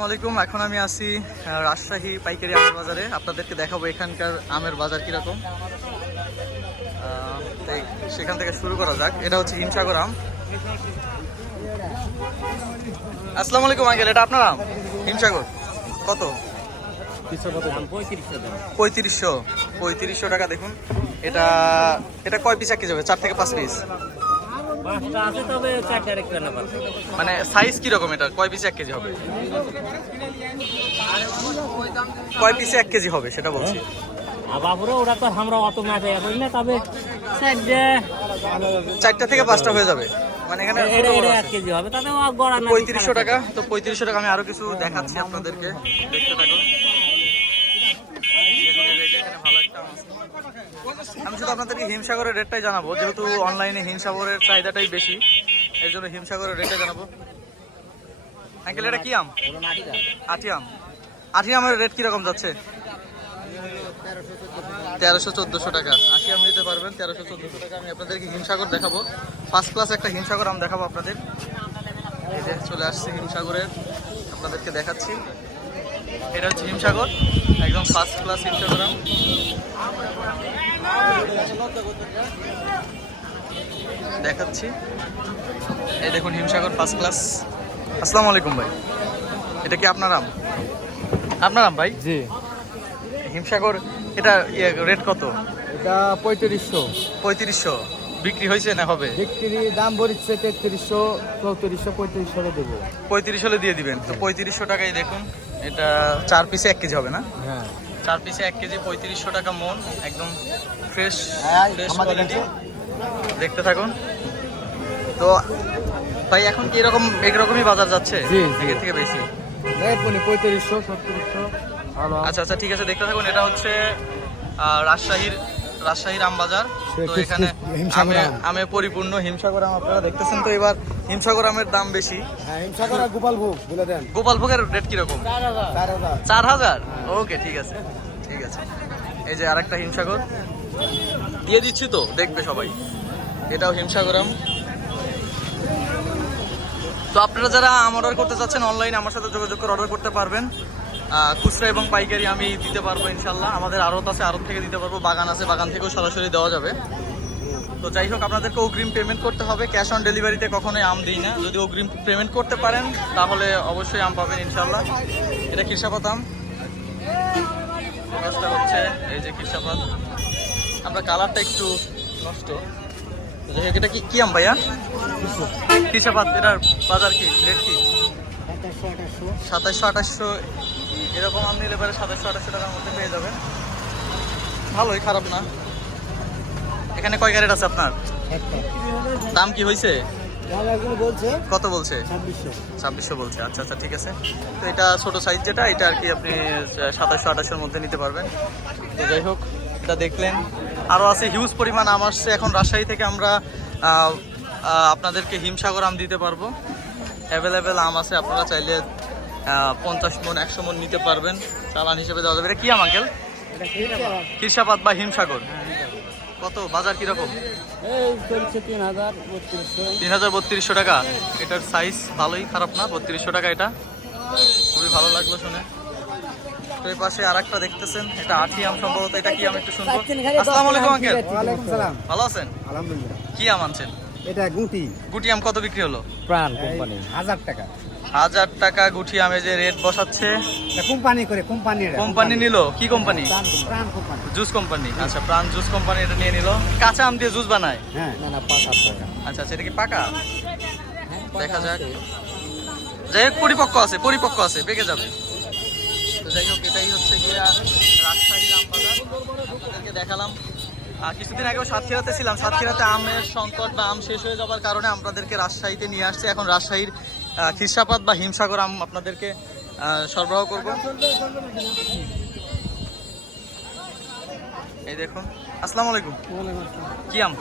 আসসালামু আলাইকুম। এখন আমি আছি রাজশাহী পাইকারি আমের বাজারে। আপনাদেরকে দেখাবো এখানকার আমের বাজার কীরকম। তাই সেখান থেকে শুরু করা যাক। এটা হচ্ছে হিমসাগর আম। আসসালামু আলাইকুম আঙ্কেল, এটা আপনার আম? হিমসাগর। কত? পঁয়ত্রিশশো। পঁয়ত্রিশশো টাকা, দেখুন। এটা এটা কয় পিস কেজি হবে? চার থেকে পাঁচ পিস মানে সাইজ কীরকম এটা? কয় পিস এক কেজি হবে? কয় পিসে এক কেজি হবে সেটা বলছি। বাবুরে ওরা তো আমরা অত না তবে চারটা থেকে পাঁচটা হয়ে যাবে। মানে এখানে কেজি হবে। তাতে পঁয়ত্রিশশো টাকা। তো পঁয়ত্রিশশো টাকা আমি আরও কিছু দেখাচ্ছি আপনাদেরকে। দেখতে থাকুন বেগুনের rate এখানে ভালো একটা আম শুধু আপনাদেরকে হিমসাগরের রেটটাই জানাব, যেহেতু অনলাইনে হিমসাগরের চাহিদাটাই বেশি, এর জন্য হিমসাগরের রেটটা জানাব। আঙ্কেল এটা কি আম? আটি আম। আটি আমের রেট কীরকম যাচ্ছে? তেরোশো চোদ্দোশো টাকা। আশি আম নিতে পারবেন, তেরোশো চোদ্দোশো টাকা। আমি আপনাদেরকে হিমসাগর দেখাবো। ফার্স্ট ক্লাস একটা হিমসাগর আম দেখাবো আপনাদের। এই যে চলে আসছে হিমসাগরের, আপনাদেরকে দেখাচ্ছি। এটা হচ্ছে হিমসাগর একদম ফার্স্ট ক্লাস হিমসাগর দেখাচ্ছি। এই দেখুন হিমসাগর ফার্স্ট ক্লাস আসসালামু আলাইকুম ভাই এটা কি আপনার আম? আপনার আম ভাই? জি। হিমসাগর এটা রেট কত? এটা পঁয়ত্রিশশো। পঁয়ত্রিশশো। বিক্রি হয়েছে না হবে? বিক্রি দাম বলিচ্ছে তেত্রিশশো চৌত্রিশশো পঁয়ত্রিশশো দেবো। পঁয়ত্রিশ হলে দিয়ে দিবেন। তো পঁয়ত্রিশশো টাকাই দেখুন এটা চার পিসে এক কেজি হবে না? হ্যাঁ। চার পিসে এক কেজি পঁয়ত্রিশশো টাকা মন একদম ফ্রেশ হ্যাঁ, ফ্রেশ কোয়ালিটি দেখতে থাকুন। তো ভাই এখন কি এরকম একরকমই বাজার যাচ্ছে। আগের থেকে বেশি। পঁয়ত্রিশশো ছত্রিশশো আচ্ছা আচ্ছা ঠিক আছে দেখতে থাকুন। এটা হচ্ছে রাজশাহীর রাজশাহীর আমবাজার। তো এখানে হিমসাগর আমে পরিপূর্ণ হিমসাগর আম আপনারা দেখতেছেন তো এবার হিমসাগর আমের দাম বেশি। হ্যাঁ হিমসাগর আর গোপাল বলে দেন। গোপাল ভোগের রেট কীরকম? চার হাজার। ওকে ঠিক আছে। ঠিক আছে। এই যে আরেকটা হিমসাগর। দিয়ে দিচ্ছি তো দেখবে সবাই। এটাও হিমসাগরাম তো আপনারা যারা আম অর্ডার করতে চাচ্ছেন অনলাইনে আমার সাথে যোগাযোগ করে অর্ডার করতে পারবেন। খুচরা এবং পাইকারি আমি দিতে পারব ইনশাল্লাহ আমাদের আড়ত আছে আড়ত থেকে দিতে পারব বাগান আছে বাগান থেকেও সরাসরি দেওয়া যাবে। তো যাই হোক আপনাদেরকে অগ্রিম পেমেন্ট করতে হবে। ক্যাশ অন ডেলিভারিতে কখনোই আম দিই না। যদি অগ্রিম পেমেন্ট করতে পারেন তাহলে অবশ্যই আম পাবেন ইনশাল্লাহ এটা কৃষাপাত আম? হচ্ছে এই যে কৃষাপাত আমরা কালারটা একটু নষ্ট। যাই হোক, এটা কি কি আম ভাইয়া? কৃষাপাত এটার বাজার কি রেট কি? সাতাশশো আঠাশশো এরকম আম নিলে পরে সাতাশশো, আঠাশশো টাকার মধ্যে পেয়ে যাবেন। ভালোই, খারাপ না। এখানে কয় ক্যারেট আছে আপনার? দাম কি হয়েছে কত বলছে? ছাব্বিশশো বলছে। আচ্ছা আচ্ছা ঠিক আছে। তো এটা ছোট সাইজ যেটা, এটা আর কি আপনি সাতাশশো, আঠাশশোর মধ্যে নিতে পারবেন। তো যাই হোক, এটা দেখলেন। আরও আছে হিউজ পরিমাণ আম আসছে। এখন রাজশাহী থেকে আমরা আপনাদেরকে হিমসাগর আম দিতে পারব। অ্যাভেলেবেল আম আছে, আপনারা চাইলে পঞ্চাশ মন একশো মন নিতে পারবেন। চালান হিসেবে দেওয়া যাবে। এটা কি আম আঙ্কেল? কৃষাপাত বা হিমসাগর? কত? বাজার কীরকম? তিন হাজার বত্রিশশো। টাকা। এটার সাইজ ভালোই খারাপ না? বত্রিশশো টাকা এটা? খুবই ভালো লাগল শুনে। তো এই পাশে আর একটা দেখতেছেন। এটা আঠি আম সম্ভবত। এটা কি আম একটু শুনব? আসসালামু আলাইকুম আঙ্কেল। সালাম। ভালো আছেন? আলহামদুলিল্লাহ। কি আম আনছেন? এটা গুটি। গুটি আম কত বিক্রি হলো? প্রাণ কোম্পানি। হাজার টাকা। হাজার টাকা গুটি আমে যে রেট বসাচ্ছে। কোম্পানি করে কোম্পানি কোম্পানি। নিল? কি কোম্পানি? Juice company. আচ্ছা প্রাণ জুস কোম্পানি এটা নিয়ে নিল। কাঁচা আম দিয়ে জুস বানায়? হ্যাঁ। না না পাঁচ আচ্ছা আচ্ছা এটা কি পাকা? দেখা যাক। যাই হোক পরিপক্ক আছে পরিপক্ক আছে পেকে যাবে। তো যাই হোক এটাই হচ্ছে গিয়ে রাজশাহীর আমবাজার আপনাদেরকে দেখালাম। আর কিছুদিন আগেও সাতক্ষীরাতে ছিলাম। সাতক্ষীরাতে আমের সংকট বা আম শেষ হয়ে যাওয়ার কারণে আপনাদেরকে রাজশাহীতে নিয়ে আসছে। এখন রাজশাহীর আহ, খিরসাপাত বা হিমসাগর আম আপনাদেরকে সরবরাহ করব। এই দেখুন। আসসালামু আলাইকুম। কি আম?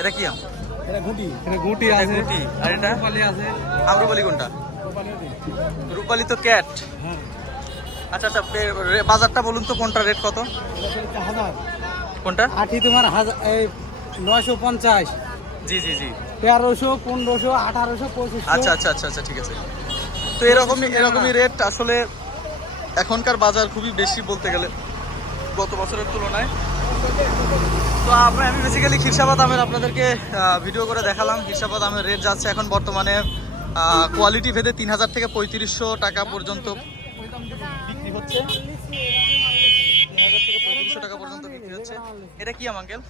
এটা কি আম? এটা গুটি এটা গুটি এটা আছে। গুটি। আর এটা? আছে। আম্রপালি কোনটা? রূপালি তো ক্যাট। হ্যাঁ। আচ্ছা আচ্ছা বাজারটা বলুন তো কোনটা রেট কত? কোনটা? আটি তোমার হাজার নয়শো পঞ্চাশ। জি জি জি। তেরোশো পনেরোশো আঠারোশো পঁচিশশো। আচ্ছা আচ্ছা আচ্ছা আচ্ছা ঠিক আছে। তো এরকমই এরকমই রেট আসলে এখনকার বাজার খুবই বেশি বলতে গেলে। গত বছরের তুলনায়। তো আমরা আমি বেসিক্যালি খিরসাবাদ আমের আপনাদেরকে ভিডিও করে দেখালাম। খিরসাবাদ আমের রেট যাচ্ছে এখন বর্তমানে কোয়ালিটি ভেদে তিন হাজার থেকে পঁয়ত্রিশশো টাকা পর্যন্ত বিক্রি হচ্ছে। তিন হাজার থেকে পঁয়ত্রিশশো টাকা পর্যন্ত বিক্রি হচ্ছে। এটা কি আম আঙ্কেল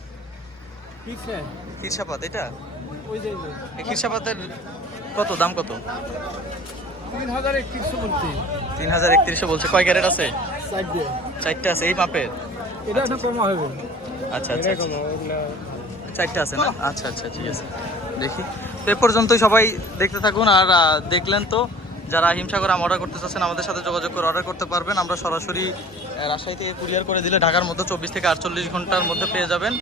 ঠিক এটা? এই কত দাম কত? তিন হাজার একত্রিশশো বলছি। তিন হাজার একত্রিশশো বলছে। কয় ক্যারেট আছে? চারটে আছে এই মাপের? এটা একটা কমা হবে। আচ্ছা আচ্ছা আচ্ছা। চারটে আছে না? আচ্ছা আচ্ছা ঠিক আছে। দেখি। তো এ পর্যন্তই সবাই দেখতে থাকুন আর দেখলেন তো। যারা হিমসাগর আম অর্ডার করতে চাচ্ছেন আমাদের সাথে যোগাযোগ করে অর্ডার করতে পারবেন। আমরা সরাসরি রাজশাহী থেকে কুরিয়ার করে দিলে ঢাকার মধ্যে চব্বিশ থেকে আটচল্লিশ ঘণ্টার মধ্যে পেয়ে যাবেন।